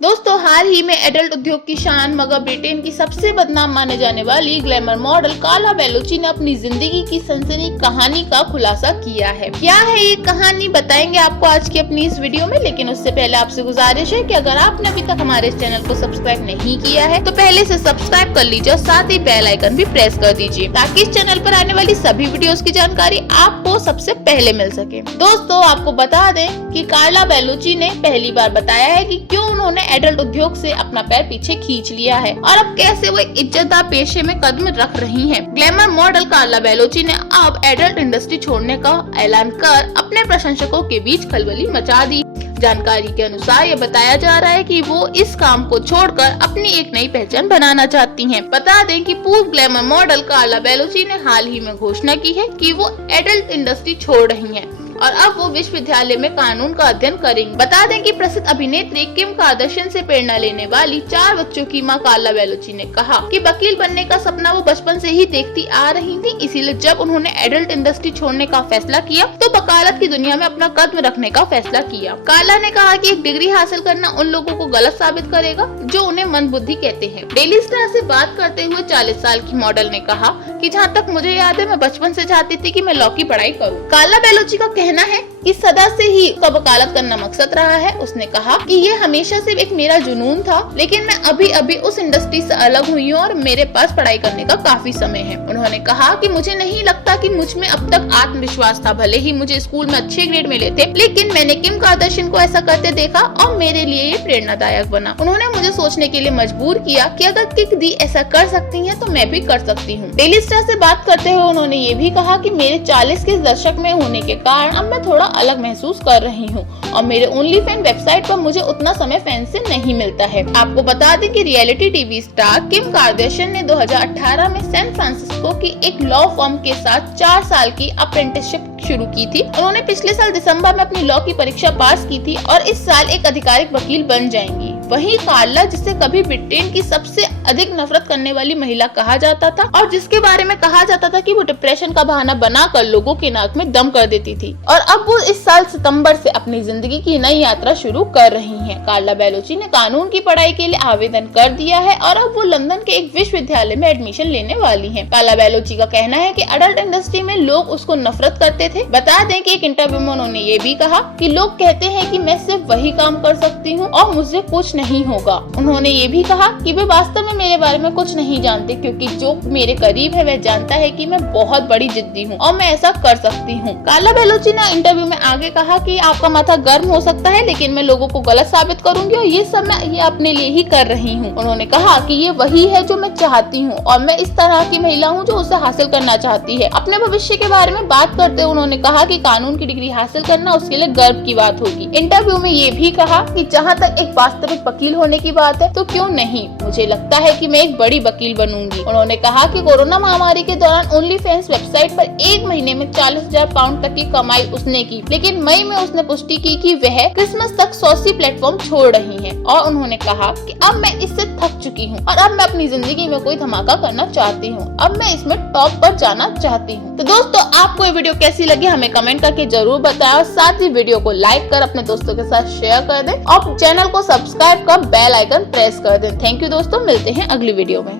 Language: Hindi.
दोस्तों, हाल ही में एडल्ट उद्योग की शान मगर ब्रिटेन की सबसे बदनाम माने जाने वाली ग्लैमर मॉडल कार्ला बेलुची ने अपनी जिंदगी की सनसनी कहानी का खुलासा किया है। क्या है ये कहानी, बताएंगे आपको आज की अपनी इस वीडियो में। लेकिन उससे पहले आपसे गुजारिश है कि अगर आपने अभी तक हमारे इस चैनल को सब्सक्राइब नहीं किया है तो पहले से सब्सक्राइब कर लीजिए और साथ ही बेल आइकन भी प्रेस कर दीजिए ताकि इस चैनल पर आने वाली सभी वीडियोस की जानकारी आपको सबसे पहले मिल सके। दोस्तों, आपको बता दें कि कार्ला बेलुची ने पहली बार बताया है कि क्यों उन्होंने एडल्ट उद्योग से अपना पैर पीछे खींच लिया है और अब कैसे वो इज्जतदार पेशे में कदम रख रही हैं। ग्लैमर मॉडल कार्ला बेलुची ने अब एडल्ट इंडस्ट्री छोड़ने का ऐलान कर अपने प्रशंसकों के बीच खलबली मचा दी। जानकारी के अनुसार ये बताया जा रहा है कि वो इस काम को छोड़कर अपनी एक नई पहचान बनाना चाहती हैं। बता दें कि पूर्व ग्लैमर मॉडल कार्ला बेलुची ने हाल ही में घोषणा की है कि वो एडल्ट इंडस्ट्री छोड़ रही हैं और अब वो विश्वविद्यालय में कानून का अध्ययन करेंगी। बता दें कि प्रसिद्ध अभिनेत्री किम कार्दाशियन से प्रेरणा लेने वाली 4 बच्चों की मां कार्ला बेलुची ने कहा कि वकील बनने का सपना वो बचपन से ही देखती आ रही थी, इसीलिए जब उन्होंने एडल्ट इंडस्ट्री छोड़ने का फैसला किया तो वकालत की दुनिया में अपना कदम रखने का फैसला किया। कार्ला ने कहा कि एक डिग्री हासिल करना उन लोगों को गलत साबित करेगा जो उन्हें मंदबुद्धि कहते हैं। डेली स्टार से बात करते हुए 40 साल की मॉडल ने कहा कि जहाँ तक मुझे याद है मैं बचपन से चाहती थी कि मैं लॉ की पढ़ाई करूँ। कार्ला बेलुची का कहना है कि सदा से ही उसका वकालत करना मकसद रहा है। उसने कहा कि ये हमेशा से एक मेरा जुनून था, लेकिन मैं अभी उस इंडस्ट्री से अलग हुई हूँ और मेरे पास पढ़ाई करने का काफी समय है। उन्होंने कहा कि मुझे नहीं लगता कि मुझ में अब तक आत्मविश्वास था, भले ही मुझे स्कूल में अच्छे ग्रेड मिले थे, लेकिन मैंने किम कार्दाशियन को ऐसा करते देखा और मेरे लिए ये प्रेरणादायक बना। उन्होंने मुझे सोचने के लिए मजबूर किया कि अगर किक दी ऐसा कर सकती है तो मैं भी कर सकती हूँ। डेली स्टार से बात करते हुए उन्होंने ये भी कहा कि मेरे 40 के दशक में होने के कारण अब मैं थोड़ा अलग महसूस कर रही हूँ और मेरे ओनली फैन वेबसाइट पर मुझे उतना समय फैन से नहीं मिलता है। आपको बता दें कि reality TV star Kim Kardashian ने 2018 में सैन फ्रांसिस्को की एक लॉ फर्म के साथ 4 साल की अप्रेंटिसशिप शुरू की थी। उन्होंने पिछले साल दिसंबर में अपनी लॉ की परीक्षा पास की थी और इस साल एक आधिकारिक वकील बन जाएंगी। वहीं कार्ला, जिसे कभी ब्रिटेन की सबसे अधिक नफरत करने वाली महिला कहा जाता था और जिसके बारे में कहा जाता था कि वो डिप्रेशन का बहाना बनाकर लोगों के नाक में दम कर देती थी, और अब वो इस साल सितंबर से अपनी जिंदगी की नई यात्रा शुरू कर रही हैं। कार्ला बेलुची ने कानून की पढ़ाई के लिए आवेदन कर दिया है और अब वो लंदन के एक विश्वविद्यालय में एडमिशन लेने वाली हैं। कार्ला बेलुची का कहना है कि एडल्ट इंडस्ट्री में लोग उसको नफरत करते थे। बता दें कि एक इंटरव्यू में उन्होंने ये भी कहा कि लोग कहते हैं कि मैं सिर्फ वही काम कर सकती हूँ और मुझसे कुछ नहीं होगा। उन्होंने ये भी कहा कि वे वास्तव में मेरे बारे में कुछ नहीं जानते, क्योंकि जो मेरे करीब है वह जानता है कि मैं बहुत बड़ी जिद्दी हूँ और मैं ऐसा कर सकती हूँ। कार्ला बेलुची ने इंटरव्यू में आगे कहा कि आपका माथा गर्म हो सकता है, लेकिन मैं लोगों को गलत साबित करूंगी और ये सब मैं ये अपने लिए ही कर रही हूँ। उन्होंने कहा कि ये वही है जो मैं चाहती हूँ और मैं इस तरह की महिला हूँ जो उसे हासिल करना चाहती है। अपने भविष्य के बारे में बात करते हुए उन्होंने कहा कि कानून की डिग्री हासिल करना उसके लिए गर्व की बात होगी। इंटरव्यू में ये भी कहा कि जहाँ तक एक वास्तविक वकील होने की बात है तो क्यों नहीं, मुझे लगता है कि मैं एक बड़ी वकील बनूंगी। उन्होंने कहा कि कोरोना महामारी के दौरान ओनली फैंस वेबसाइट पर एक महीने में 40,000 पाउंड तक की कमाई उसने की, लेकिन मई में उसने पुष्टि की कि वह क्रिसमस तक सॉसी प्लेटफॉर्म छोड़ रही है और उन्होंने कहा कि अब मैं इससे थक चुकी हूँ और अब मैं अपनी जिंदगी में कोई धमाका करना चाहती हूँ, अब मैं इसमें टॉप पर जाना चाहती हूँ। तो दोस्तों, आपको ये वीडियो कैसी लगी हमें कमेंट करके जरूर बताएं और साथ ही वीडियो को लाइक कर अपने दोस्तों के साथ शेयर कर दें और चैनल को सब्सक्राइब कर बेल आइकन प्रेस कर दें। थैंक यू दोस्तों, मिलते हैं अगली वीडियो में।